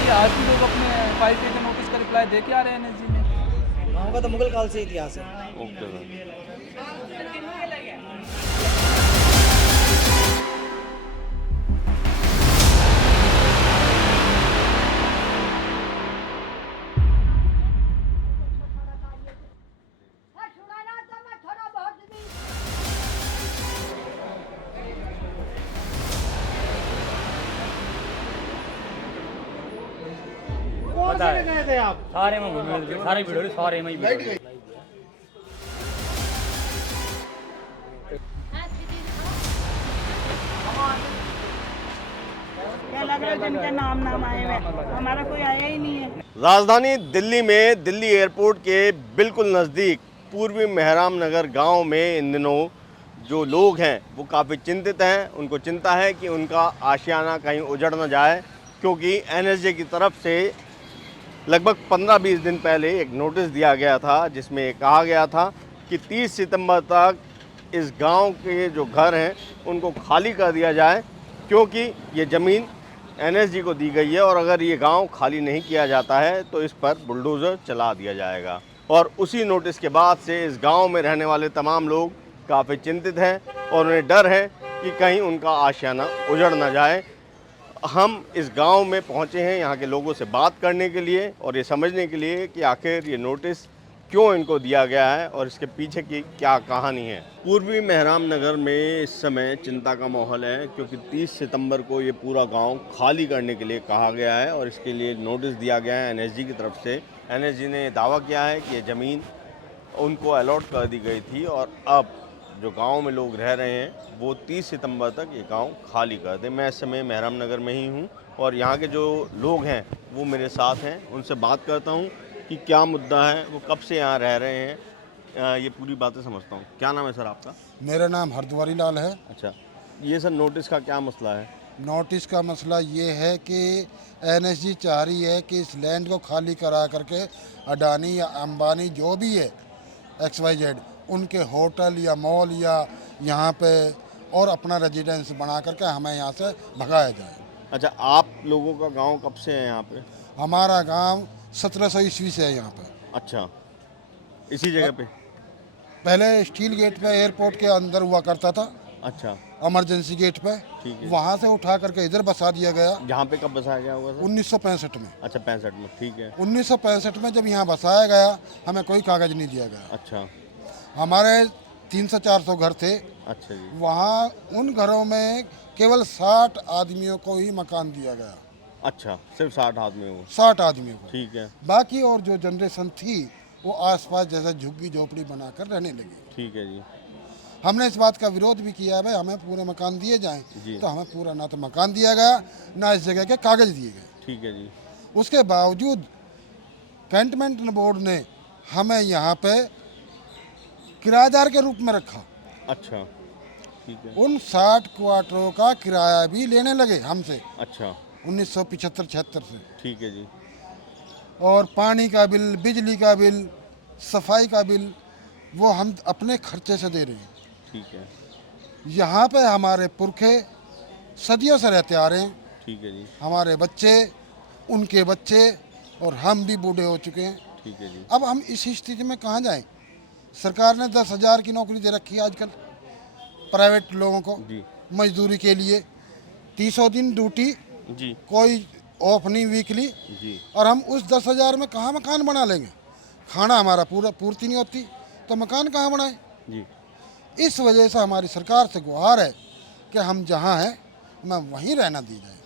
रही है। आज भी लोग अपने 5K के नोटिस का रिप्लाई दे के आ रहे हैं एनएसजी में। गाँव का तो मुगल काल से इतिहास है। Okay sir. पता है गए थे आप? सारे में घूमे, सारी वीडियो सारे में ही वीडियो। क्या लग रहा है जिनके नाम आए हुए, हमारा कोई आया ही नहीं है। राजधानी दिल्ली में दिल्ली एयरपोर्ट के बिल्कुल नज़दीक पूर्वी मेहराम नगर गांव में इन दिनों जो लोग हैं वो काफ़ी चिंतित हैं। उनको चिंता है कि उनका आशियाना कहीं उजड़ न जाए, क्योंकि एनएसजी की तरफ से लगभग 15-20 दिन पहले एक नोटिस दिया गया था जिसमें कहा गया था कि 30 सितंबर तक इस गांव के जो घर हैं उनको खाली कर दिया जाए, क्योंकि ये ज़मीन एनएसजी को दी गई है और अगर ये गांव खाली नहीं किया जाता है तो इस पर बुलडोज़र चला दिया जाएगा। और उसी नोटिस के बाद से इस गांव में रहने वाले तमाम लोग काफ़ी चिंतित हैं और उन्हें डर है कि कहीं उनका आशियाना उजड़ ना जाए। हम इस गांव में पहुंचे हैं यहाँ के लोगों से बात करने के लिए और ये समझने के लिए कि आखिर ये नोटिस क्यों इनको दिया गया है और इसके पीछे की क्या कहानी है। पूर्वी मेहराम नगर में इस समय चिंता का माहौल है, क्योंकि 30 सितंबर को ये पूरा गांव खाली करने के लिए कहा गया है और इसके लिए नोटिस दिया गया है एनएसजी की तरफ से। एनएसजी ने दावा किया है कि ये ज़मीन उनको अलॉट कर दी गई थी और अब जो गांव में लोग रह रहे हैं वो 30 सितंबर तक ये गांव खाली कर दे। मैं इस समय मेहराम नगर में ही हूँ और यहाँ के जो लोग हैं वो मेरे साथ हैं, उनसे बात करता हूँ कि क्या मुद्दा है, वो कब से यहाँ रह रहे हैं, ये पूरी बातें समझता हूँ। क्या नाम है सर आपका? मेरा नाम हरद्वारी लाल है। अच्छा, ये सर नोटिस का क्या मसला है? नोटिस का मसला ये है कि एनएसजी चाह रही है कि इस लैंड को खाली करा करके अडानी या अंबानी जो भी है XYZ उनके होटल या मॉल या यहाँ पे और अपना रेजिडेंस बना करके हमें यहाँ से भगाया जाए। अच्छा, आप लोगों का गांव कब से है यहाँ पे? हमारा गांव 1700 ईस्वी से है यहाँ पे। अच्छा, इसी जगह पे? पहले स्टील गेट पे एयरपोर्ट के अंदर हुआ करता था। अच्छा, इमरजेंसी गेट पे, ठीक है। वहाँ से उठा करके इधर बसा दिया गया। यहाँ पे कब बसाया गया होगा सर? 1965 में। अच्छा, 65 में, ठीक है। 1965 में जब यहाँ बसाया गया हमें कोई कागज नहीं दिया गया। अच्छा, हमारे 300-400 घर थे। अच्छा जी। वहाँ उन घरों में केवल 60 आदमियों को ही मकान दिया गया। अच्छा, सिर्फ 60 आदमी हो? 60 आदमियों को। ठीक है, बाकी और जो जनरेशन थी वो आसपास जैसे झुग्गी झोपड़ी बनाकर रहने लगी। ठीक है जी। हमने इस बात का विरोध भी किया है, भाई हमें पूरे मकान दिए जाएं। जी। तो हमें पूरा ना तो मकान दिया गया ना इस जगह के कागज दिए गए। ठीक है जी। उसके बावजूद कैंटनमेंट बोर्ड ने हमें यहाँ पे किराएदार के रूप में रखा। अच्छा, ठीक है। उन 60 क्वार्टरों का किराया भी लेने लगे हमसे। अच्छा, 1975-76 से। ठीक है जी। और पानी का बिल, बिजली का बिल, सफाई का बिल वो हम अपने खर्चे से दे रहे हैं। ठीक है, यहाँ पे हमारे पुरखे सदियों से रहते आ रहे हैं। ठीक है जी। हमारे बच्चे, उनके बच्चे और हम भी बूढ़े हो चुके हैं। ठीक है जी। अब हम इस स्थिति में कहाँ जाएं? सरकार ने 10,000 की नौकरी दे रखी है आजकल प्राइवेट लोगों को जी। मजदूरी के लिए। 300 दिन ड्यूटी, जी। कोई ऑफ नहीं वीकली। जी। और हम उस 10,000 में कहाँ मकान बना लेंगे? खाना हमारा पूरा पूर्ति नहीं होती तो मकान कहाँ बनाए? जी। इस वजह से हमारी सरकार से गुहार है कि हम जहाँ हैं हमें वहीं रहना दी जाए।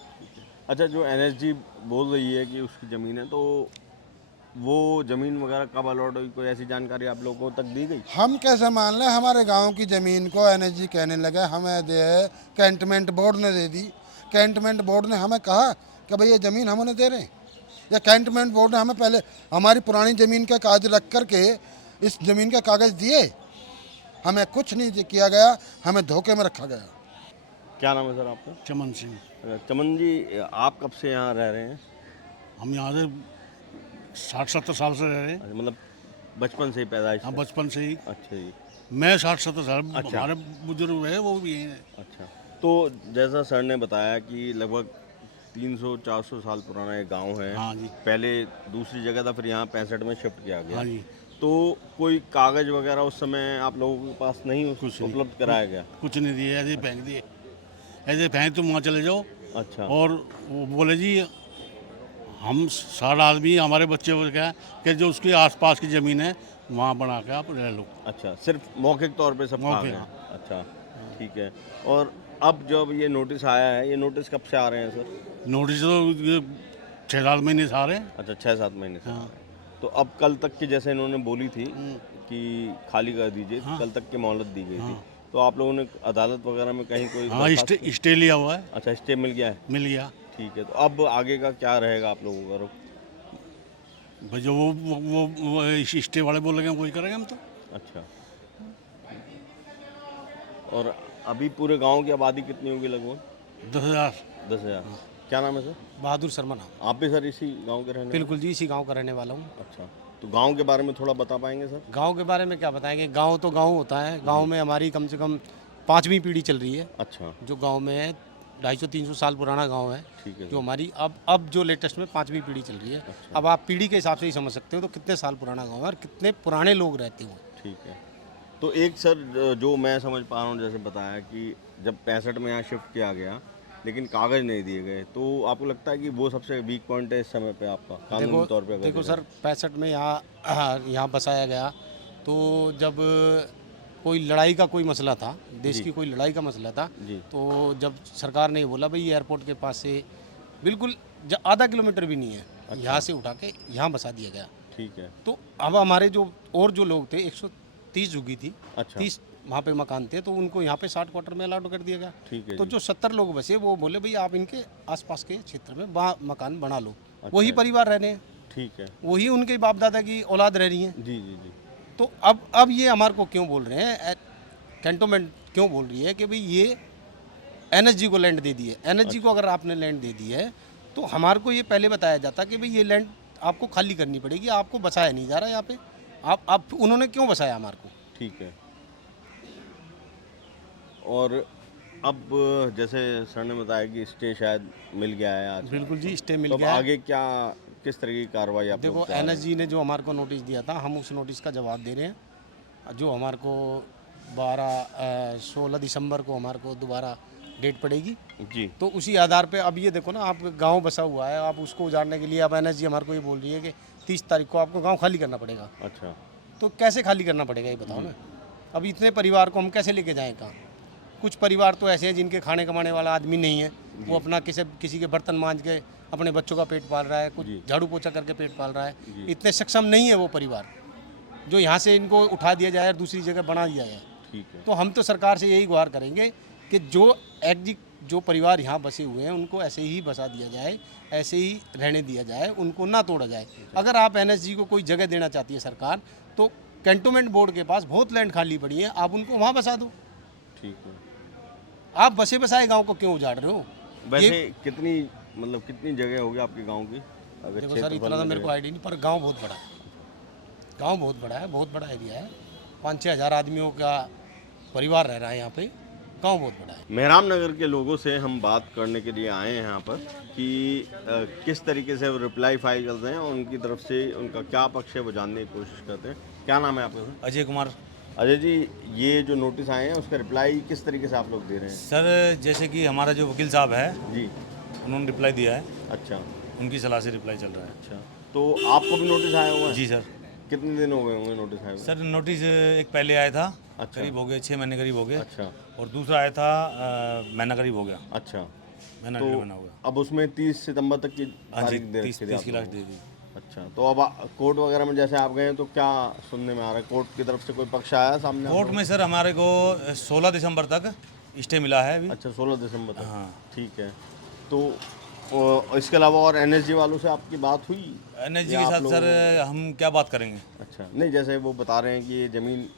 अच्छा, जो एनएसजी बोल रही है कि उसकी ज़मीन है, तो वो ज़मीन वगैरह कब अलॉट हुई, कोई ऐसी जानकारी आप लोगों तक दी गई? हम कैसे मान लें? हमारे गांव की ज़मीन को एनएसजी कहने लगे हमें दे, कैंटनमेंट बोर्ड ने दे दी। कैंटनमेंट बोर्ड ने हमें कहा कि भाई ये ज़मीन हम उन्हें दे रहे हैं, या कैंटनमेंट बोर्ड ने हमें पहले हमारी पुरानी ज़मीन का कागज रख करके इस ज़मीन का कागज़ दिए? हमें कुछ नहीं किया गया, हमें धोखे में रखा गया। क्या नाम है सर आपका? चमन सिंह। चमन जी, आप कब से यहाँ रह रहे हैं? हम यहाँ से 60-70 साल से रह रहे हैं। अच्छा, मतलब बचपन से ही पैदाइश हाँ, से? बचपन से ही। अच्छा जी। मैं 60-70 साल, अच्छा। हमारे बुजुर्ग है वो भी यही है। अच्छा, तो जैसा सर ने बताया कि लगभग 300-400 साल पुराना एक गांव है। हाँ जी। पहले दूसरी जगह था, फिर यहाँ 65 में शिफ्ट किया गया। हाँ जी। तो कोई कागज वगैरह उस समय आप लोगों के पास नहीं उपलब्ध कराया गया? कुछ नहीं दिए, ऐसे ही फेंक दिए, ऐसे फेंक तुम वहाँ चले जाओ। अच्छा। और वो बोले जी हम 60 आदमी, हमारे बच्चे बोल क्या कि जो उसके आसपास की ज़मीन है वहाँ बना के आप रह लो। अच्छा, सिर्फ मौखिक तौर पे सब खा मौखिक, गए। हाँ। अच्छा, ठीक है। और अब जब ये नोटिस आया है, ये नोटिस कब से आ रहे हैं सर? नोटिस तो ये 6-7 महीने से आ रहे हैं। अच्छा, 6-7 महीने से। हाँ। तो अब कल तक की जैसे इन्होंने बोली थी कि खाली कर दीजिए, हाँ। कल तक की मोहलत दी गई थी। हाँ। तो आप लोगों ने अदालत वगैरह में कहीं कोई हाँ, दरखास्त- स्टे लिया हुआ है, अच्छा, स्टे मिल गया है। मिल गया। ठीक है, तो अब आगे का क्या रहेगा आप लोगों का रुख? भाई जो वो स्टे वाले बोल रहे हैं वही करेंगे हम तो। अच्छा। और अभी पूरे गांव की आबादी कितनी होगी लगभग? 10,000। 10,000। क्या नाम है सर? बहादुर शर्मा नाम। आप भी सर इसी गांव के रहने वाले? बिल्कुल जी, इसी गांव का रहने वाला हूँ। अच्छा, तो गांव के बारे में थोड़ा बता पाएंगे सर? गांव के बारे में क्या बताएंगे, गांव तो गांव होता है। गांव में हमारी कम से कम 5वीं पीढ़ी चल रही है अच्छा, जो गांव में है। 250-300 साल पुराना गांव है ठीक है जो सर। हमारी अब जो लेटेस्ट में 5वीं पीढ़ी चल रही है। अब आप पीढ़ी के हिसाब से ही समझ सकते हो तो कितने साल पुराना गांव है और कितने पुराने लोग रहते हो। ठीक है। तो एक सर जो मैं समझ पा रहा हूँ, जैसे बताया कि जब 65 में यहाँ शिफ्ट किया गया लेकिन कागज़ नहीं दिए गए, तो आपको लगता है कि वो सबसे वीक पॉइंट है इस समय पे आपका कानूनी तौर पे? अगर देखो देखा सर, 65 में यहाँ बसाया गया तो जब कोई लड़ाई का कोई मसला था, देश की कोई लड़ाई का मसला था, जी। तो जब सरकार ने बोला भाई एयरपोर्ट के पास से बिल्कुल आधा किलोमीटर भी नहीं है, यहाँ से उठा के यहाँ बसा दिया गया। ठीक है। तो अब हमारे जो और जो लोग थे 130 झुग्गी थी, अच्छा। 30 वहाँ पे मकान थे, तो उनको यहाँ पे 60 क्वार्टर में अलाट कर दिया गया। ठीक है तो जी। जो 70 लोग बसे वो बोले भाई आप इनके आसपास के क्षेत्र में मकान बना लो। अच्छा। वही परिवार रह रहे हैं, ठीक है। वही उनके बाप दादा की औलाद रह रही है। जी जी जी। तो अब ये हमारे को क्यों बोल रहे हैं, कैंटोनमेंट क्यों बोल रही है कि भाई ये एनएसजी को लैंड दे दी है। एनएसजी को अगर आपने लैंड दे दी है तो हमारे को ये पहले बताया जाता कि भाई ये लैंड आपको खाली करनी पड़ेगी, आपको बसाया नहीं जा रहा यहाँ पे। आप उन्होंने क्यों बसाया हमारे को? ठीक है। और अब जैसे सर ने बताया कि स्टे शायद मिल गया है आज। बिल्कुल जी, स्टे मिल तो अब गया है। आगे क्या, किस तरह की कार्रवाई आप देखो लोग चाह रहे हैं? एनएसजी ने जो हमारे को नोटिस दिया था, हम उस नोटिस का जवाब दे रहे हैं। जो हमारे को 16 दिसंबर को हमारे को दोबारा डेट पड़ेगी, जी। तो उसी आधार पे अब ये देखो ना, आप गांव बसा हुआ है, आप उसको उजाड़ने के लिए अब एनएसजी हमारे को ये बोल रही है कि 30 तारीख को आपको गांव खाली करना पड़ेगा। अच्छा। तो कैसे खाली करना पड़ेगा ये बताओ ना। अब इतने परिवार को हम कैसे लेके जाएं कहाँ? कुछ परिवार तो ऐसे हैं जिनके खाने कमाने वाला आदमी नहीं है, वो अपना किसी के बर्तन मांज के अपने बच्चों का पेट पाल रहा है, कुछ झाड़ू पोछा करके पेट पाल रहा है। इतने सक्षम नहीं है वो परिवार जो यहाँ से इनको उठा दिया जाए और दूसरी जगह बना दिया जाए। ठीक है। तो हम तो सरकार से यही गुहार करेंगे कि जो परिवार यहाँ बसे हुए हैं उनको ऐसे ही बसा दिया जाए, ऐसे ही रहने दिया जाए, उनको ना तोड़ा जाए। अगर आप एनएसजी को कोई जगह देना चाहती है सरकार, तो कैंटोनमेंट बोर्ड के पास बहुत लैंड खाली पड़ी है, आप उनको वहाँ बसा दो। ठीक है। आप बसे बसाए गांव को क्यों उजाड़ रहे हो? वैसे कितनी जगह होगी आपके गांव की? अगर देखो सर, इतना तो मेरे को आइडिया नहीं, पर गांव बहुत बड़ा है। गांव बहुत बड़ा है, बहुत बड़ा एरिया है। 5-6 हज़ार आदमियों का परिवार रह रहा है यहाँ पे। गांव बहुत बड़ा है। मेहराम नगर के लोगों से हम बात करने के लिए आए हैं यहाँ पर कि किस तरीके से वो रिप्लाई फाइल करते हैं और उनकी तरफ से उनका क्या पक्ष है वो जानने की कोशिश करते हैं। क्या नाम है आपका सर? अजय कुमार। अजय जी, ये जो नोटिस आए हैं उसका रिप्लाई किस तरीके से आप लोग दे रहे हैं? सर जैसे कि हमारा जो वकील साहब है जी। उन्होंने रिप्लाई दिया है, अच्छा। उनकी सलाह से रिप्लाई चल रहा है। अच्छा, तो आपको भी नोटिस आया हुआ है? जी सर। कितने दिन हो गए होंगे नोटिस आए हुए? सर नोटिस एक पहले आया था, अच्छा। करीब हो गए 6 महीने करीब हो गए। अच्छा। और दूसरा आया था महीना करीब हो गया। अच्छा। महीना तो डेढ़ महीना हो गया। अब उसमें 30 सितंबर तक की हाँ जी, तारीख दे 30 रखी थी आप की लास्ट लोगों दे दी। को। अच्छा, तो अब कोर्ट वगैरह में जैसे आप गए हैं तो क्या सुनने में आ रहा है? कोर्ट की तरफ से कोई पक्ष आया सामने? कोर्ट में सर हमारे को 16 दिसंबर तक स्टे मिला है अभी। अच्छा, 16 दिसंबर तक। हाँ। ठीक है। तो इसके अलावा और एनएसजी वालों से आपकी बात हुई? एनएसजी या के आप साथ लोगों- सर हम क्या बात करेंगे? अच्छा, नहीं जैसे वो बता रहे हैं कि ये ज़मीन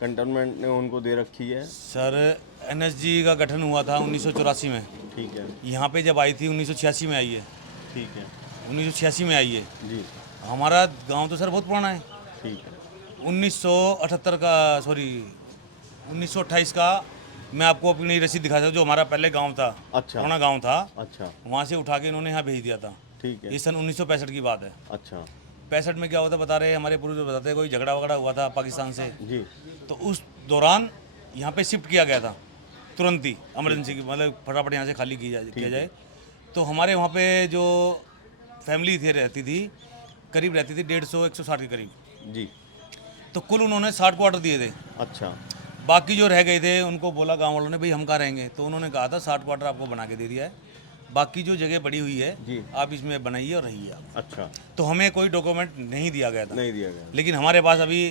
कंटोनमेंट ने उनको दे रखी है। सर एनएसजी का गठन हुआ था 1984 में। ठीक है। यहाँ पे जब आई थी 1986 में आई है। ठीक है 1986 में आई है। जी। हमारा गांव तो सर बहुत पुराना है। ठीक है। 1928 का 1928 का मैं आपको अपनी रसीद दिखा सकता, जो हमारा पहले गांव था, अच्छा। पुराना गांव था, अच्छा, वहाँ से उठा के इन्होंने यहाँ भेज दिया था। ठीक है। ये सन 1965 की बात है। अच्छा 65 में क्या हुआ था बता रहे हमारे पूर्वज बताते हैं, कोई झगड़ा वगड़ा हुआ था पाकिस्तान से, जी। तो उस दौरान यहाँ पे शिफ्ट किया गया था तुरंत ही, इमरजेंसी की, मतलब फटाफट यहाँ से खाली किया जाए। तो हमारे वहाँ पे जो फैमिली थे रहती थी, करीब रहती थी 150-160 के करीब। जी। तो कुल उन्होंने 60 क्वार्टर दिए थे। अच्छा बाकी जो रह गए थे उनको बोला गांव वालों ने, भाई हम कहाँ रहेंगे, तो उन्होंने कहा था 60 क्वार्टर आपको बना के दे दिया है, बाकी जो जगह बड़ी हुई है जी। आप इसमें बनाइए और रहिए आप। अच्छा, तो हमें कोई डॉक्यूमेंट नहीं दिया गया था, नहीं दिया गया। लेकिन हमारे पास अभी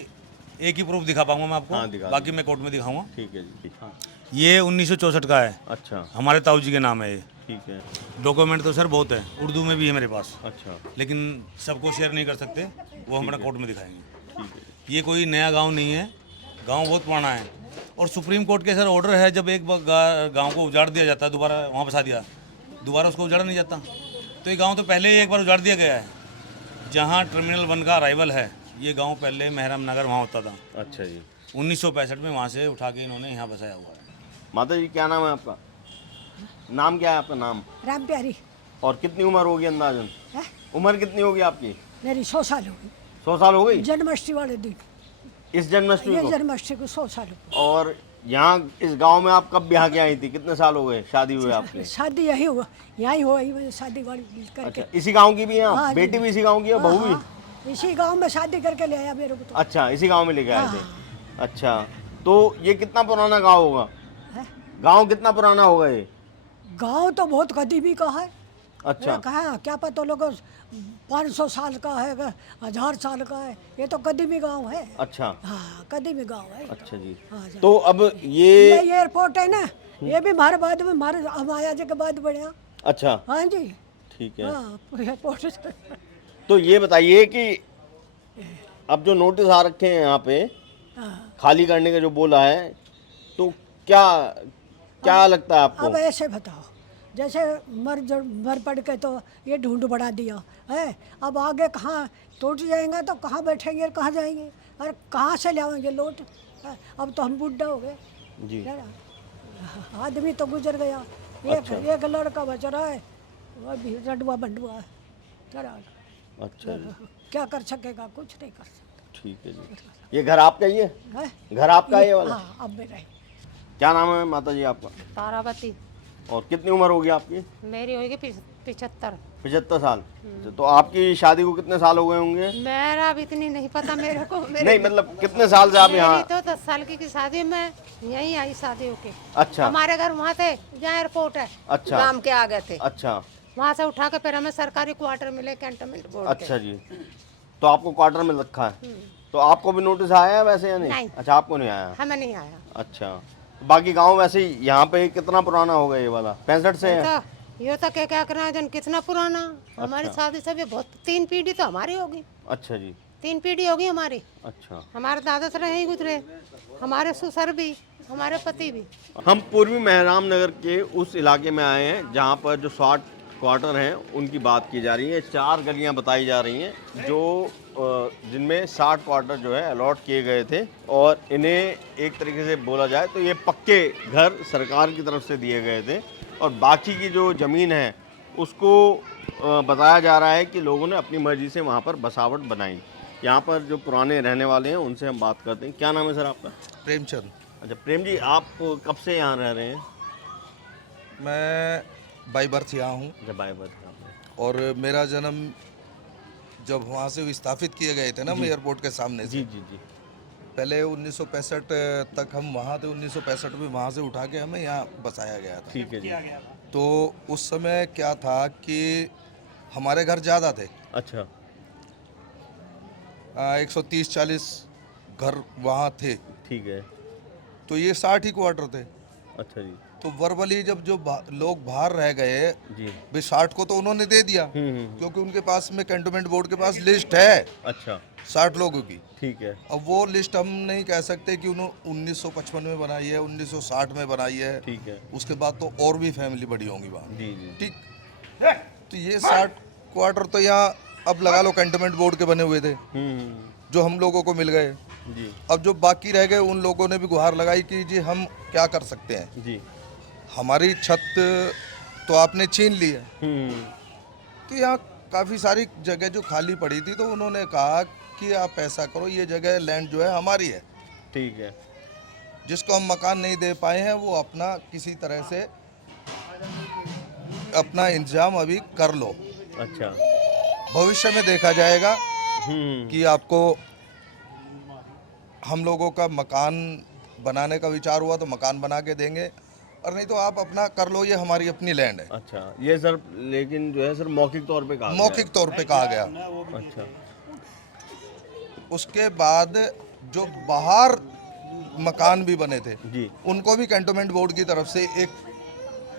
एक ही प्रूफ दिखा पाऊंगा मैं आपको, हाँ, दिखा बाकी मैं कोर्ट में दिखाऊंगा। ठीक है जी। हाँ। ये 1964 का है, अच्छा हमारे ताऊ जी के नाम है ये। ठीक है। डॉक्यूमेंट तो सर बहुत है, उर्दू में भी है मेरे पास, अच्छा लेकिन सबको शेयर नहीं कर सकते, वो हम अपना कोर्ट में दिखाएंगे। ठीक है। ये कोई नया गांव नहीं है, गांव बहुत पुराना है, और सुप्रीम कोर्ट के सर ऑर्डर है, जब एक गांव को उजाड़ दिया जाता है, दोबारा वहाँ बसा दिया, दोबारा उसको उजाड़ा नहीं जाता। तो ये गांव तो पहले ही एक बार उजाड़ दिया गया है। जहाँ टर्मिनल 1 का अराइवल है, ये गांव पहले मेहराम नगर वहाँ होता था। अच्छा जी। 1965 में वहाँ से उठा के इन्होंने यहाँ बसाया हुआ है। माता जी क्या नाम है आपका? नाम क्या है आपका? नाम राम प्यारी। और कितनी उम्र होगी अंदाजन? है? उम्र कितनी होगी आपकी? मेरी 100 साल हो गई। 100 साल हो गई? जन्माष्टमी वाले दिन, इस जन्माष्टमी ये को? जन्माष्टमी को 100 साल हो गई। और यहाँ इस गांव में आप कब ब्याह के आई थी? कितने साल हो गए शादी हुए आपके? शादी यही हुआ, यहीं हुआ, यही शादी वाली करके। अच्छा, इसी गांव की भी है आप? हाँ, बेटी भी इसी गांव की है, बहू भी? हाँ, इसी गांव में शादी करके ले आया मेरे को तो। अच्छा, इसी गांव में लेके आए थे। हाँ। अच्छा, तो ये कितना पुराना गांव होगा? है? गांव कितना पुराना होगा ये? गांव तो बहुत कदीमी का है। अच्छा, कहा क्या पता लोग 500 साल का है, 1000 साल का है, ये तो कदीमी गांव है। अच्छा, हाँ, कदीमी गांव है। अच्छा जी। हाँ जी। तो अब ये ये एयरपोर्ट है ना, ये भी हमारे बाद में, हमारे हम आया जी के बाद बढ़िया। अच्छा, हाँ जी। ठीक है। हाँ, एयरपोर्ट। तो ये बताइए कि अब जो नोटिस आ रखे हैं यहाँ पे हाँ। खाली करने का जो बोला है, तो क्या लगता है आपको? अब ऐसे बताओ, जैसे मर पड़ के तो ये ढूंढ बढ़ा दिया है, अब आगे कहाँ टूट जाएगा तो कहाँ बैठेंगे और कहाँ जाएंगे, और कहाँ से लाएंगे लौट? अब तो हम बुढ़ा हो गए जी। आदमी तो गुजर गया, एक लड़का बच रहा है, वो भी रडुआ बंडुआ है। चला, अच्छा जी, क्या कर सकेगा? कुछ नहीं कर सकता। ठीक है जी। ये घर आपका ही है? है? घर आपका है ये वाला? हाँ, अब मेरा है। क्या नाम है माता जी आपका? तारावती। और कितनी उम्र होगी आपकी? मेरी होगी 75। 75 साल। अच्छा, तो आपकी शादी को कितने साल हो गए होंगे? मेरा भी इतनी नहीं पता मेरे को। नहीं, मतलब कितने साल से आप यहाँ? मेरी तो 10 साल की शादी में यहीं आई शादी होके। अच्छा, हमारे घर वहाँ थे जहाँ एयरपोर्ट है, अच्छा, गांव के आगे थे, अच्छा, वहाँ से उठा के फिर हमें सरकारी क्वार्टर मिले कैंटोनमेंट बोर्ड के। अच्छा जी। तो आपको क्वार्टर में रखा है? तो आपको भी नोटिस आया है वैसे या नहीं? नहीं। अच्छा, आपको नहीं आया? हमें नहीं आया। अच्छा, बाकी गांव वैसे ही यहाँ पे कितना पुराना होगा ये वाला? 65 से है? तो ये तो क्या करना जन कितना पुराना, हमारी शादी से भी बहुत 3 पीढ़ी तो हमारी होगी। अच्छा जी। 3 पीढ़ी होगी हमारी। अच्छा, हमारे दादा से यहीं गुजरे, हमारे ससुर भी, हमारे पति भी। हम पूर्वी मेहराम नगर के उस इलाके में आए हैं जहाँ पर जो 60 क्वार्टर हैं उनकी बात की जा रही है। 4 गलियाँ बताई जा रही हैं जो जिनमें 60 क्वार्टर जो है अलॉट किए गए थे, और इन्हें एक तरीके से बोला जाए तो ये पक्के घर सरकार की तरफ से दिए गए थे, और बाकी की जो ज़मीन है उसको बताया जा रहा है कि लोगों ने अपनी मर्ज़ी से वहाँ पर बसावट बनाई। यहाँ पर जो पुराने रहने वाले हैं उनसे हम बात करते हैं। क्या नाम है सर आपका? प्रेमचंद। अच्छा, प्रेम जी, आप कब से यहाँ रह रहे हैं? मैं बाई बर्थ यहाँ हूँ। अच्छा, बाय बर्थ। और मेरा जन्म जब वहाँ से विस्थापित किए गए थे ना, मैं एयरपोर्ट के सामने से, जी जी जी, पहले 1965 तक हम वहाँ थे। 1965 में वहाँ से उठा के हमें यहाँ बसाया गया था। ठीक है जी। तो उस समय क्या था कि हमारे घर ज़्यादा थे। अच्छा, 130-40 घर वहाँ थे। ठीक है। तो ये 60 ही क्वार्टर थे। अच्छा जी। तो वर्बली जब जो लोग बाहर रह गए जी, भाई 60 को तो उन्होंने दे दिया, हम्म, क्योंकि उनके पास में कैंटोनमेंट बोर्ड के पास लिस्ट है अच्छा, 60 लोगों की। ठीक है। अब वो लिस्ट हम नहीं कह सकते कि उन्होंने 1955 में बनाई है, 1960 में बनाई है। ठीक है। उसके बाद तो और भी फैमिली बड़ी होंगी वहाँ। जी जी, ठीक। तो ये 60 क्वार्टर तो यहाँ अब लगा लो कैंटोनमेंट बोर्ड के बने हुए थे, जो हम लोगों को मिल गए। जी अब जो बाकी रह गए उन लोगों ने भी गुहार लगाई कि जी हम क्या कर सकते हैं, जी। हमारी छत तो आपने छीन ली है। तो यहाँ काफ़ी सारी जगह जो खाली पड़ी थी, तो उन्होंने कहा कि आप ऐसा करो, ये जगह लैंड जो है हमारी है, ठीक है। जिसको हम मकान नहीं दे पाए हैं वो अपना किसी तरह से अपना इंतजाम अभी कर लो, अच्छा। भविष्य में देखा जाएगा कि आपको हम लोगों का मकान बनाने का विचार हुआ तो मकान बना के देंगे, और नहीं तो आप अपना कर लो, ये हमारी अपनी लैंड है। अच्छा, ये सर लेकिन जो है सर मौखिक तौर पे कहा मौखिक तौर पे कहा गया। अच्छा। उसके बाद जो बाहर मकान भी बने थे जी, उनको भी कैंटोनमेंट बोर्ड की तरफ से एक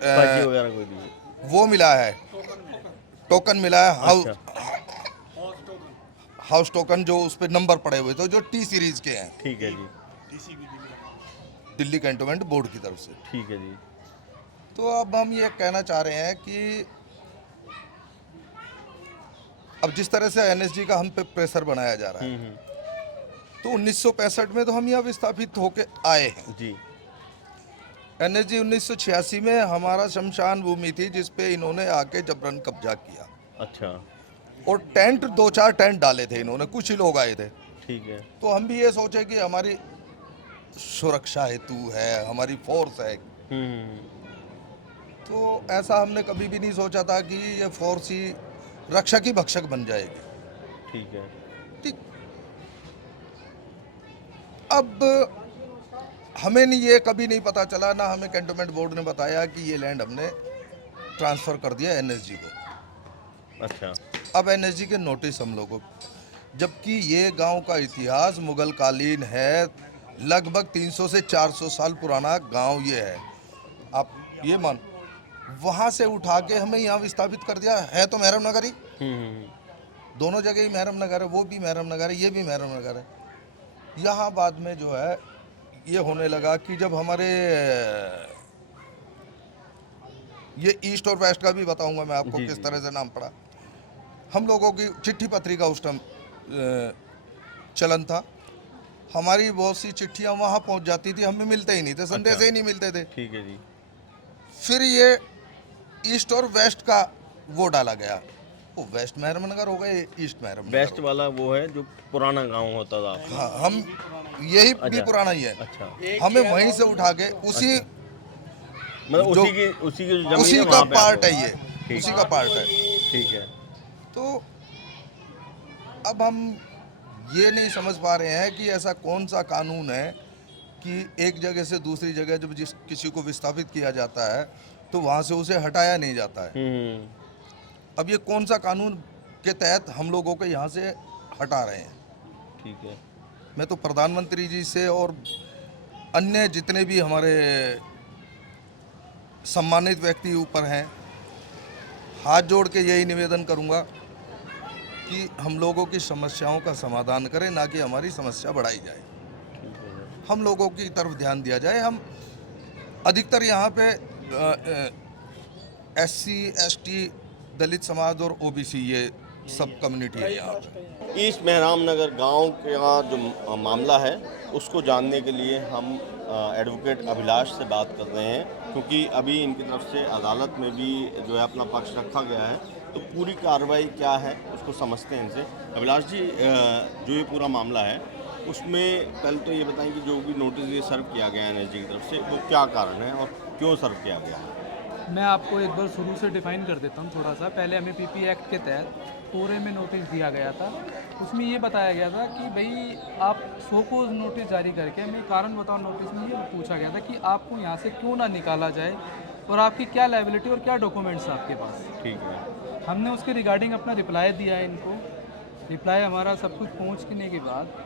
पर्ची वगैरह कोई दी? वो मिला है, टोकन मिला है, हाउस टोकन, जो उस पे नंबर पड़े हुए थे जो टी सीरीज के हैं, ठीक है जी, दिल्ली कैंटोनमेंट बोर्ड की तरफ से। ठीक है जी। तो अब हम ये कहना चाह रहे हैं कि अब जिस तरह से एनएसजी का हम पे प्रेशर बनाया जा रहा है, तो 1965 में तो हम यहाँ विस्थापित होके आए हैं जी। एनएसजी 1986 में हमारा शमशान भूमि थी जिस पे इन्होंने आके जबरन कब्जा किया। अच्छा, और टेंट 2-4 टेंट डाले थे इन्होंने, कुछ ही लोग आए थे। ठीक है। तो हम भी ये सोचे कि हमारी सुरक्षा हेतु है, हमारी फोर्स है। तो ऐसा हमने कभी भी नहीं सोचा था कि ये फोर्स ही रक्षक ही भक्षक बन जाएगी। ठीक है। ठीक। अब हमें नहीं, ये कभी नहीं पता चला, ना हमें कैंटोनमेंट बोर्ड ने बताया कि ये लैंड हमने ट्रांसफ़र कर दिया एनएसजी को। अच्छा। अब एनएसजी के नोटिस हम लोगों, जबकि ये गांव का इतिहास मुगल कालीन है, लगभग 300 से 400 साल पुराना गांव ये है। आप ये मान, वहाँ से उठा के हमें यहाँ विस्थापित कर दिया है, तो महरम नगर ही, दोनों जगह ही महरम नगर है, वो भी महरम नगर है, ये भी महरम नगर है। यहाँ बाद में जो है ये होने लगा कि जब हमारे ये ईस्ट और वेस्ट का भी बताऊंगा मैं आपको किस तरह से नाम पड़ा। हम लोगों की चिट्ठी पत्री का उस टाइम चलन था, हमारी बहुत सी चिट्ठियाँ वहाँ पहुँच जाती थी, हमें मिलते ही नहीं थे, संदेश ही नहीं मिलते थे। ठीक है जी। फिर ये ईस्ट और वेस्ट का वो डाला गया, वो वेस्ट महरम नगर हो गए, ईस्ट महरम नगर। वेस्ट वाला वो है जो पुराना गांव होता था। हाँ, हम यही भी पुराना ही है। अच्छा। हमें वहीं से उठा के उसी मतलब जो उसी की जमीन उसी है, का वहाँ पे पार्ट आपको- है ये, उसी का पार्ट है। ठीक है। तो अब हम ये नहीं समझ पा रहे हैं कि ऐसा कौन सा कानून है कि एक जगह से दूसरी जगह जब जिस किसी को विस्थापित किया जाता है तो वहाँ से उसे हटाया नहीं जाता है। अब ये कौन सा कानून के तहत हम लोगों को यहाँ से हटा रहे हैं? ठीक है। मैं तो प्रधानमंत्री जी से और अन्य जितने भी हमारे सम्मानित व्यक्ति ऊपर हैं, हाथ जोड़ के यही निवेदन करूंगा कि हम लोगों की समस्याओं का समाधान करें, ना कि हमारी समस्या बढ़ाई जाए। हम लोगों की तरफ ध्यान दिया जाए। हम अधिकतर यहाँ पे SC ST दलित समाज और OBC ये सब कम्युनिटी है यहाँ पे। ईस्ट महराम नगर गांव का जो मामला है उसको जानने के लिए हम एडवोकेट अभिलाष से बात कर रहे हैं, क्योंकि अभी इनकी तरफ से अदालत में भी जो है अपना पक्ष रखा गया है, तो पूरी कार्रवाई क्या है उसको समझते हैं इनसे। अभिलाष जी, जो ये पूरा मामला है उसमें पहले तो ये बताएं कि जो भी नोटिस ये सर्व किया गया है एनएसजी की तरफ से, वो क्या कारण है और क्यों सर्व किया गया है? मैं आपको एक बार शुरू से डिफाइन कर देता हूँ थोड़ा सा। पहले हमें PP एक्ट के तहत पूरे में नोटिस दिया गया था। उसमें ये बताया गया था कि भाई आप शोकोज नोटिस जारी करके हमें कारण बताओ। नोटिस में ये पूछा गया था कि आपको यहाँ से क्यों ना निकाला जाए और आपकी क्या लायबिलिटी और क्या डॉक्यूमेंट्स आपके पास। ठीक है। हमने उसके रिगार्डिंग अपना रिप्लाई दिया है इनको। रिप्लाई हमारा सब कुछ पहुँचने के बाद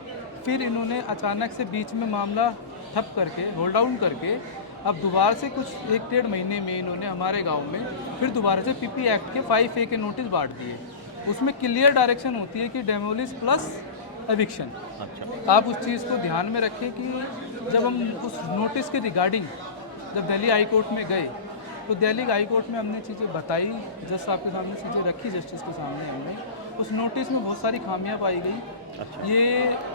फिर इन्होंने अचानक से बीच में मामला ठप करके, होल्ड डाउन करके, अब दोबारा से कुछ 1-1.5 महीने में इन्होंने हमारे गांव में फिर दोबारा से PP एक्ट के 5A के नोटिस बांट दिए। उसमें क्लियर डायरेक्शन होती है कि डेमोलिश प्लस एविक्शन। अच्छा। आप उस चीज़ को ध्यान में रखें कि जब हम उस नोटिस के रिगार्डिंग जब दिल्ली हाई कोर्ट में गए तो दिल्ली हाई कोर्ट में हमने चीज़ें बताई, जज साहब के सामने चीज़ें रखी, जस्टिस के सामने हमने। उस नोटिस में बहुत सारी खामियां पाई गई। ये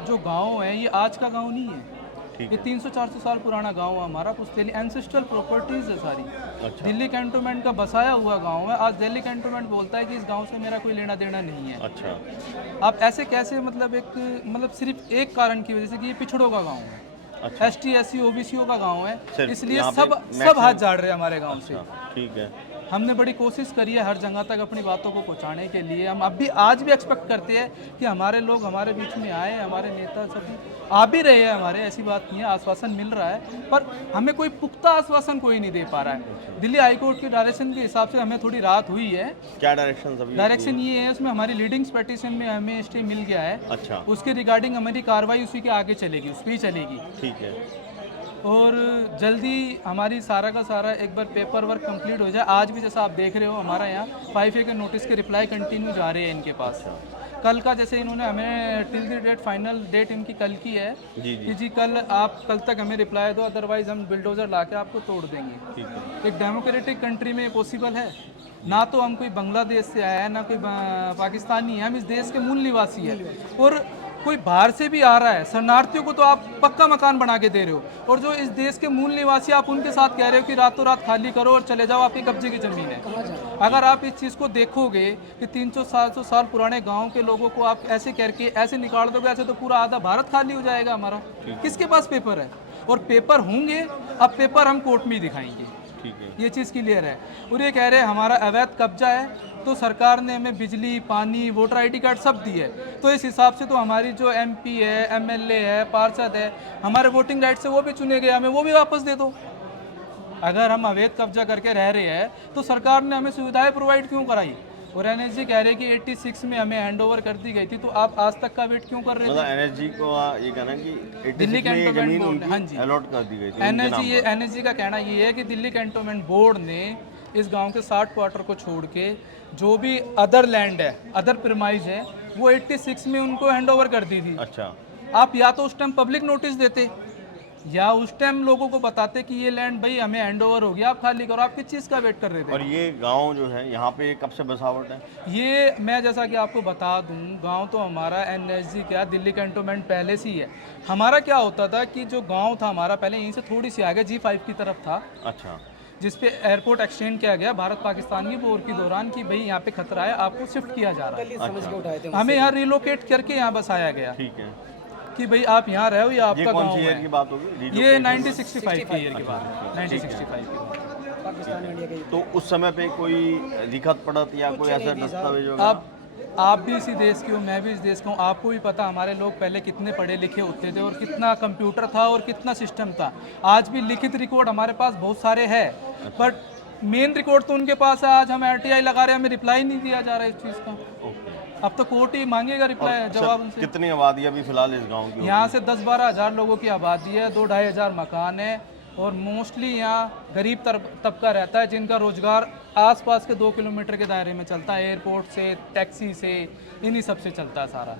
जो गांव है ये आज का गांव नहीं है, ये 300-400 साल पुराना गांव है हमारा। कुछ दिल्ली एंसेस्ट्रल प्रॉपर्टीज़ है सारी। दिल्ली कैंटोनमेंट का बसाया हुआ गांव है। आज दिल्ली कैंटोनमेंट बोलता है कि इस गांव से मेरा कोई लेना देना नहीं है। अच्छा, आप ऐसे कैसे मतलब सिर्फ एक कारण की वजह से कि ये पिछड़ों का गांव है, ST SC OBCO का गांव है, इसलिए सब हाथ झाड़ रहे हैं हमारे गांव से। ठीक है, हमने बड़ी कोशिश करी है हर जगह तक अपनी बातों को पहुंचाने के लिए। हम आज भी एक्सपेक्ट करते हैं कि हमारे लोग हमारे बीच में आए, हमारे नेता सभी आ भी रहे हैं हमारे, ऐसी बात नहीं है, आश्वासन मिल रहा है, पर हमें कोई पुख्ता आश्वासन कोई नहीं दे पा रहा है। दिल्ली हाई कोर्ट के डायरेक्शन के हिसाब से हमें थोड़ी राहत हुई है। क्या डायरेक्शन? डायरेक्शन ये है, उसमें हमारी लीडिंग्स पिटीशन में हमें स्टे मिल गया है। अच्छा, उसके रिगार्डिंग हमारी कार्रवाई उसी के आगे चलेगी, उस पर ही चलेगी। ठीक है, और जल्दी हमारी सारा का सारा एक बार पेपर वर्क कंप्लीट हो जाए। आज भी जैसा आप देख रहे हो हमारा यहाँ 5A के नोटिस के रिप्लाई कंटिन्यू जा रहे हैं इनके पास। कल का जैसे इन्होंने हमें till the date final date इनकी कल की है कि जी कल तक हमें रिप्लाई दो, अदरवाइज हम बिल्डोजर ला के आपको तोड़ देंगे। एक डेमोक्रेटिक कंट्री में पॉसिबल है? ना तो हम कोई बांग्लादेश से आया है, ना कोई पाकिस्तानी है, हम इस देश के मूल निवासी है। और कोई बाहर से भी आ रहा है, शरणार्थियों को तो आप पक्का मकान बना के दे रहे हो, और जो इस देश के मूल निवासी आप उनके साथ कह रहे हो कि रातों रात खाली करो और चले जाओ, आपके कब्जे की ज़मीन है। अगर आप इस चीज़ को देखोगे कि 300-400 साल पुराने गांव के लोगों को आप ऐसे करके ऐसे निकाल दोगे, ऐसे तो पूरा आधा भारत खाली हो जाएगा हमारा। किसके पास पेपर है? और पेपर होंगे, अब पेपर हम कोर्ट में ही दिखाएंगे। ठीक है, ये चीज़ क्लियर है। और ये कह रहे हैं हमारा अवैध कब्जा है, तो सरकार ने हमें बिजली, पानी, वोटर ID कार्ड सब दिए, तो इस हिसाब से तो हमारी जो MP है, MLA है, पार्षद है, हमारे वोटिंग राइट से वो भी चुने गए, हमें वो भी वापस दे दो। अगर हम अवैध कब्जा करके रह रहे हैं तो सरकार ने हमें सुविधाएं प्रोवाइड क्यों कराई? और NSG कह रहे हैं कि 86 में हमें हैंड ओवर कर दी गई थी, तो आप आज तक का वेट क्यों कर रहे थे? मतलब NSG को ये कहना कि 86 दिल्ली में ये जमीन कैंटोनमेंट, हाँ उनकी जी, अलॉट कर दी गई थी। NSG का कहना ये है कि दिल्ली कैंटोनमेंट बोर्ड ने इस गांव के 60 क्वार्टर को छोड़ के जो भी अदर लैंड है, अदर प्रीमाइज है, वो 86 में उनको हैंड ओवर कर दी थी। अच्छा, आप या तो उस टाइम पब्लिक नोटिस देते या उस टाइम लोगों को बताते कि ये लैंड भाई हमें हैंड ओवर हो गया, आप खाली करो। आप किस चीज़ का वेट कर रहे थे? और ये गांव जो है यहाँ पे कब से बसावट है? ये मैं जैसा कि आपको बता दूं, गांव तो हमारा NSG क्या दिल्ली कैंटोनमेंट पहले से ही है। हमारा क्या होता था कि जो गांव था हमारा पहले यहीं से थोड़ी सी आगे G5 की तरफ था। अच्छा, जिस पे एयरपोर्ट एक्सटेंड किया गया भारत पाकिस्तान की वॉर के दौरान कि भाई यहाँ पे खतरा है, आपको शिफ्ट किया जा रहा है। हमें यहाँ रिलोकेट करके यहाँ बसाया गया। ठीक है, कि भाई आप यहाँ रहे हो या आपका गांव ईयर है। की बात होगी? ये 1965 की ईयर की बात, 1965 की। तो उस समय पे कोई दिक्कत पड़त या कोई ऐसा दस्तावेज वगैरह? आप भी इसी देश के हो, मैं भी इस देश का हूँ। आपको भी पता हमारे लोग पहले कितने पढ़े लिखे होते थे और कितना कंप्यूटर था और कितना सिस्टम था। आज भी लिखित रिकॉर्ड हमारे पास बहुत सारे हैं, बट मेन रिकॉर्ड तो उनके पास है। आज हम RTI लगा रहे हैं, हमें रिप्लाई नहीं दिया जा रहा है इस चीज़ का। अब तो कोर्ट ही मांगेगा रिप्लाई, जवाब उनसे। कितनी आबादी अभी फिलहाल इस गांव की? यहाँ से 10-12 हज़ार लोगों की आबादी है, 2-2.5 हज़ार मकान है, और मोस्टली यहाँ गरीब तबका रहता है जिनका रोजगार आसपास के 2 किलोमीटर के दायरे में चलता है, एयरपोर्ट से, टैक्सी से, इन्हीं सब से चलता है सारा।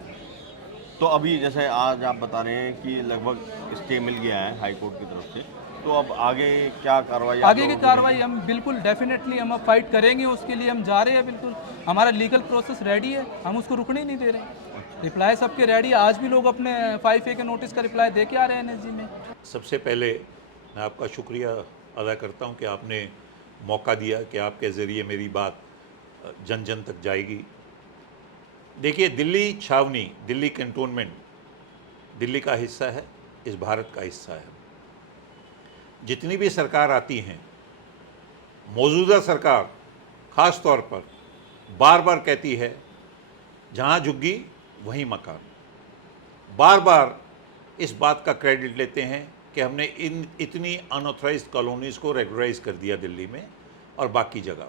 तो अभी जैसे आज आप बता रहे हैं कि लगभग स्टे मिल गया है हाई कोर्ट की तरफ से, तो अब आगे क्या कार्रवाई? आगे की कार्रवाई हम बिल्कुल डेफिनेटली हम अब फाइट करेंगे, उसके लिए हम जा रहे हैं। बिल्कुल हमारा लीगल प्रोसेस रेडी है, हम उसको रुकने ही नहीं दे रहे। रिप्लाई सबके रेडी है, आज भी लोग अपने 5A के नोटिस का रिप्लाई दे के आ रहे हैं NSG में। सबसे पहले मैं आपका शुक्रिया अदा करता हूं कि आपने मौका दिया कि आपके ज़रिए मेरी बात जन जन तक जाएगी। देखिए, दिल्ली छावनी, दिल्ली कैंटोनमेंट दिल्ली का हिस्सा है, इस भारत का हिस्सा है। जितनी भी सरकार आती हैं, मौजूदा सरकार ख़ास तौर पर बार बार कहती है जहाँ झुग्गी वहीं मकान। बार बार इस बात का क्रेडिट लेते हैं कि हमने इतनी अनऑथराइज्ड कॉलोनीज़ को रेगुलराइज कर दिया दिल्ली में और बाकी जगह।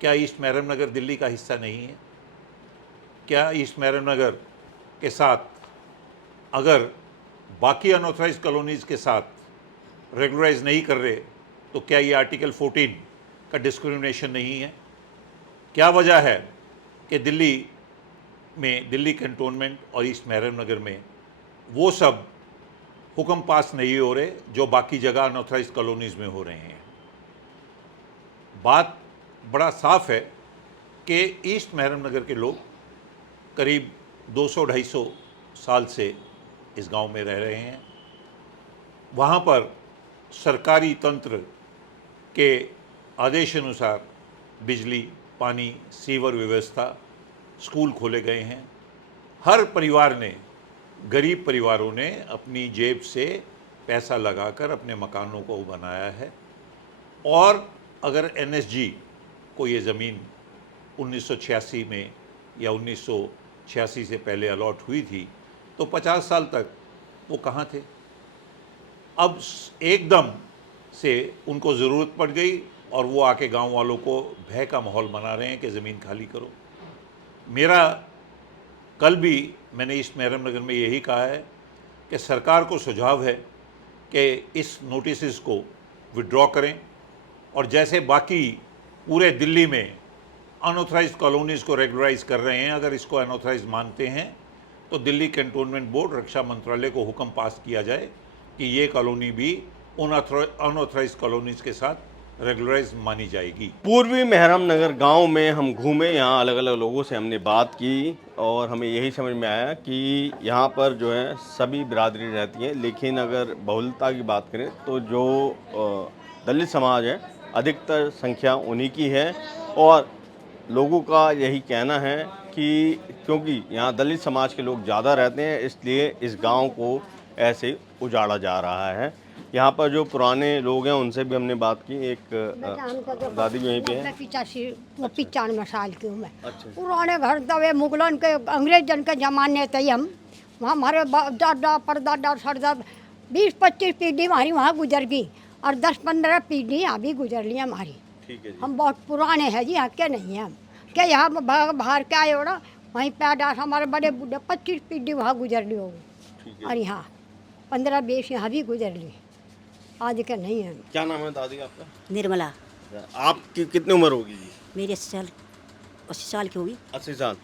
क्या ईस्ट मैरम नगर दिल्ली का हिस्सा नहीं है? क्या ईस्ट मैरम नगर के साथ अगर बाकी अनऑथराइज्ड कॉलोनीज़ के साथ रेगुलराइज नहीं कर रहे तो क्या ये आर्टिकल 14 का डिस्क्रिमिनेशन नहीं है? क्या वजह है कि दिल्ली में, दिल्ली कैंटोनमेंट और ईस्ट मैरम नगर में वो सब हुक्म पास नहीं हो रहे जो बाकी जगह अनऑथराइज्ड कॉलोनीज़ में हो रहे हैं? बात बड़ा साफ है कि ईस्ट महरम नगर के लोग करीब 200-250 साल से इस गांव में रह रहे हैं। वहाँ पर सरकारी तंत्र के आदेशानुसार बिजली, पानी, सीवर व्यवस्था, स्कूल खोले गए हैं। हर परिवार ने, गरीब परिवारों ने अपनी जेब से पैसा लगाकर अपने मकानों को बनाया है। और अगर एनएसजी को ये ज़मीन 1986 में या 1986 से पहले अलॉट हुई थी तो 50 साल तक वो कहाँ थे। अब एकदम से उनको ज़रूरत पड़ गई और वो आके गांव वालों को भय का माहौल बना रहे हैं कि ज़मीन खाली करो। मेरा कल भी मैंने ईस्ट महरम नगर में यही कहा है कि सरकार को सुझाव है कि इस नोटिस को विड्रॉ करें और जैसे बाकी पूरे दिल्ली में अनऑथराइज्ड कॉलोनीज़ को रेगुलराइज कर रहे हैं, अगर इसको अनऑथराइज्ड मानते हैं तो दिल्ली कैंटोनमेंट बोर्ड, रक्षा मंत्रालय को हुक्म पास किया जाए कि ये कॉलोनी भी उन अनऑथराइज्ड कॉलोनीज़ के साथ रेगुलराइज मानी जाएगी। पूर्वी महरम नगर गांव में हम घूमे, यहाँ अलग अलग लोगों से हमने बात की और हमें यही समझ में आया कि यहाँ पर जो है सभी बिरादरी रहती है, लेकिन अगर बहुलता की बात करें तो जो दलित समाज है अधिकतर संख्या उन्हीं की है। और लोगों का यही कहना है कि क्योंकि यहाँ दलित समाज के लोग ज़्यादा रहते हैं इसलिए इस गांव को ऐसे उजाड़ा जा रहा है। यहाँ पर जो पुराने लोग हैं उनसे भी हमने बात की। एक दादी भी यहीं पे है। 95 साल की हूँ मैं। अच्छा। पुराने घर दबे मुगलन के, अंग्रेजन के ज़माने थे हम। वहाँ हमारे दादा परदादा सरदादा 20-25 पीढ़ी हमारी वहाँ गुजर गई और 10-15 पीढ़ी यहाँ भी गुजर ली हमारी। ठीक है जी। हम बहुत पुराने हैं जी, यहाँ के नहीं हैं हम। क्या यहाँ बाहर के आए हो ना, वहीं पैदाश हमारे बड़े बूढ़े 25 पीढ़ी वहाँ गुजर ली होगी और यहाँ 15-20 यहाँ भी गुजर ली, आज के नहीं है। क्या नाम है दादी आपका? निर्मला। आपकी कितनी उम्र होगी जी? मेरी 80 साल की होगी। 80 साल।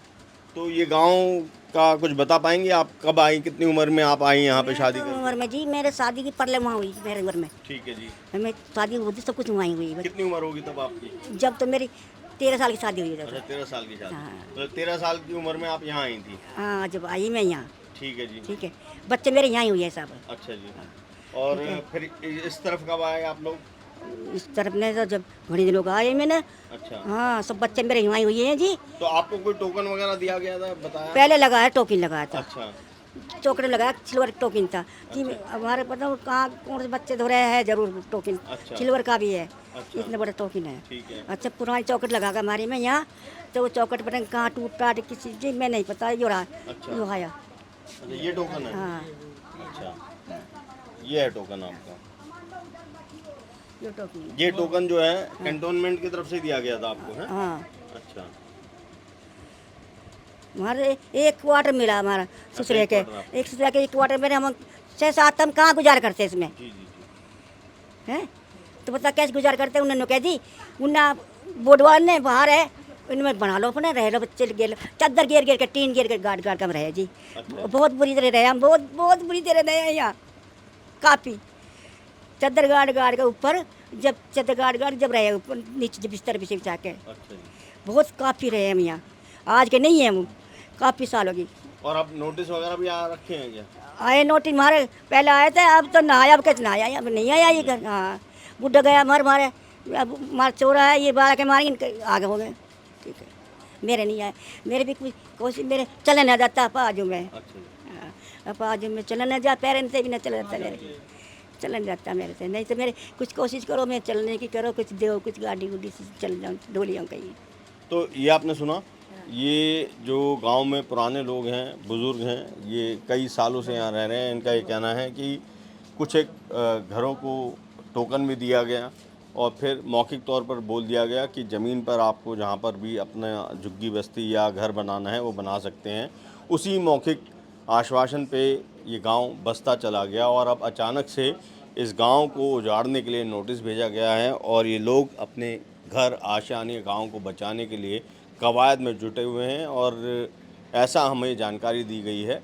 तो ये गांव का कुछ बता पाएंगे आप? कब आई, कितनी उम्र में आप आई यहाँ पे शादी कर? उम्र में जी मेरे शादी की परले वहाँ हुई मेरे उम्र में। ठीक है जी। मैं शादी होती सब कुछ वहीं हुई। कितनी उम्र होगी तब आपकी? जब तो मेरी 13 साल की शादी हुई। अच्छा, 13 साल की शादी। हाँ। तो 13 साल की उम्र में आप यहाँ आई थी? हाँ, जब आई मैं यहाँ। ठीक है जी। ठीक है, बच्चे मेरे यहाँ ही हुए हैं सब। अच्छा जी। और फिर इस तरफ कब आए आप लोग? इस तरफ ने तो जब घड़ी लोग आए मैंने। अच्छा। हाँ, सब बच्चे मेरे यहाँ ही हुए हैं जी। तो आपको कोई टोकन वगैरह दिया गया था, बताया? पहले लगाया, टोकन लगाया था। अच्छा। चौकड़े लगाया, सिल्वर टोकन था कि हमारे पता कहाँ कौन से बच्चे धो रहे हैं, जरूर टोकन। अच्छा। सिल्वर का भी है। अच्छा। इतना बड़ा टोकन है। ठीक है। अच्छा, पुरानी चौकट लगा कर हमारी में यहाँ, तो वो चौकट पता कहाँ टूट टाट किसी चीज में नहीं पता, जो रहा अच्छा। जो आया। अच्छा, ये टोकन है? हाँ, अच्छा, ये है टोकन आपका? ये टोकन। ये टोकन जो है कैंटोनमेंट की तरफ से दिया गया था आपको, है? हाँ। अच्छा। हमारे एक क्वार्टर मिला हमारा ससुरे के, एक ससुरे के 1 क्वार्टर में हम 6-7 हम कहाँ गुजार करते इसमें, जी जी जी। हैं? तो बता कैसे गुजार करते? उन्होंने कह दी उन्ना बोडवाल ने बाहर है, इनमें बना लो अपने, रह लो बच्चे गेल, चादर घेर घेर के, टीन घेर के गाड़ गाड़ के हम रहे जी। अच्छा। बहुत बुरी तरह रहे हम, बहुत बुरी तरह रहे हैं यहाँ। काफ़ी चादर गाड़ गाड़ के ऊपर, जब चादर गाड़ गाड़ जब रहे ऊपर नीचे बिस्तर बिछा के, अच्छा जी। बहुत काफ़ी रहे हम यहाँ। आज के नहीं है हम, काफ़ी साल होगी। और आप नोटिस वगैरह भी आ रखे हैं क्या? आए नोटिस हमारे पहले आए थे, अब तो ना आया, अब कैसे ना आया, अब नहीं आया ये घर। हाँ, बुढ़ा गया मारे अब मार चोरा है, ये बारह के मारे इनके आगे हो गए। ठीक है, मेरे नहीं आए, मेरे भी कुछ कोशिश, मेरे चलने ना जाता बाजू में। अच्छा। बाजू में चलने ना जा, पैर से भी ना चला जाता मेरे, चलन जाता मेरे से। नहीं तो मेरे कुछ कोशिश करो, मैं चलने की करो, कुछ दो, कुछ गाड़ी गुड़ी से चल जाऊँ, डोलियों कहीं। तो ये आपने सुना, ये जो गांव में पुराने लोग हैं, बुज़ुर्ग हैं, ये कई सालों से यहाँ रह रहे हैं। इनका ये कहना है कि कुछ एक घरों को टोकन भी दिया गया और फिर मौखिक तौर पर बोल दिया गया कि ज़मीन पर आपको जहाँ पर भी अपना झुग्गी बस्ती या घर बनाना है वो बना सकते हैं। उसी मौखिक आश्वासन पे ये गांव बसता चला गया और अब अचानक से इस गांव को उजाड़ने के लिए नोटिस भेजा गया है और ये लोग अपने घर, आशियाने, गांव को बचाने के लिए कवायद में जुटे हुए हैं। और ऐसा हमें जानकारी दी गई है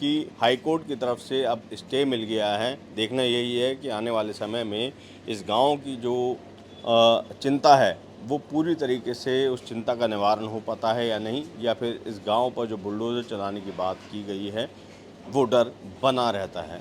कि हाई कोर्ट की तरफ से अब स्टे मिल गया है। देखना यही है कि आने वाले समय में इस गांव की जो चिंता है वो पूरी तरीके से उस चिंता का निवारण हो पाता है या नहीं, या फिर इस गांव पर जो बुलडोज़र चलाने की बात की गई है वो डर बना रहता है।